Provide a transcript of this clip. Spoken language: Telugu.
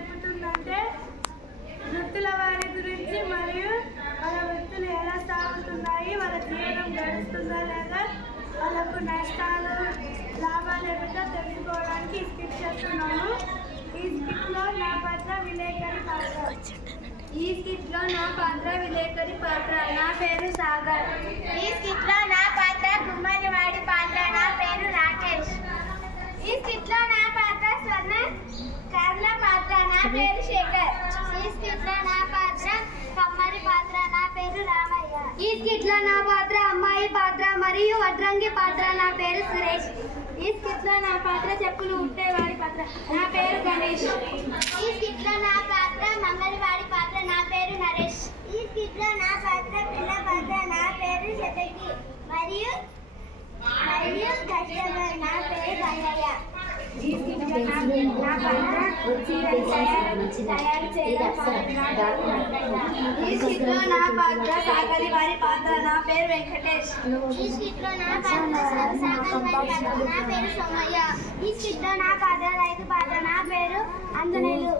తెలుపుతుందంటే వృత్తుల వారి గురించి మరియు వాళ్ళ వృత్తులు ఎలా సాగుతున్నాయి, వాళ్ళ జీవనం గడుస్తుందా లేదా, వాళ్ళకు నష్టాలు లాభాలు ఏమిటో తెలుసుకోవడానికి ఈ స్కిట్ చేస్తున్నాను. ఈ స్కిట్లో నా పాత్ర విలేకరి పాత్ర. నా పేరు సాగర్. ఈ స్కిట్లో నా పాత్ర గుమ్మడివాడి పాత్ర. నా పేరు రాకేష్. ఈ స్కిట్లో నా పాత్ర స్వర్ణ కర్ల పాత్ర. నా పేరు శేఖర్. ఈ స్కిట్లో నా పాత్ర కమ్మరి పాత్ర. నా పేరు రామయ్య. ఈ స్కిట్లో నా పాత్ర అమ్మాయి పాత్ర మరియు వడ్రంగి పాత్ర. నా పేరు సురేష్. ఈ స్కిట్లో నా పాత్ర చెప్పులు ఉట్టేవాడి పాత్ర. నా పేరు గణేష్. ఈ స్కిట్లో నా పాత్ర మంగళవాడి పాత్ర. నా పేరు నరేష్. ఈ స్కిట్లో నా పాత్ర పిల్ల పాత్ర. నా పేరు శతకి మరియు కస్టమర్. నా పేరు బంగయ్య. ఈ స్కిట్లో నా పాత్ర తయారు చేయడం. ఈ స్కిట్లో నా పాత్ర సాగలి వారి పాత్ర. నా పేరు వెంకటేష్. ఈ స్కిట్లో నా పాత్ర సాగలి వారి పాత్ర. నా పేరు సోమయ్య. ఈ స్కిట్లో నా పాత్ర రైతు పాత్ర. నా పేరు అంజనేయులు.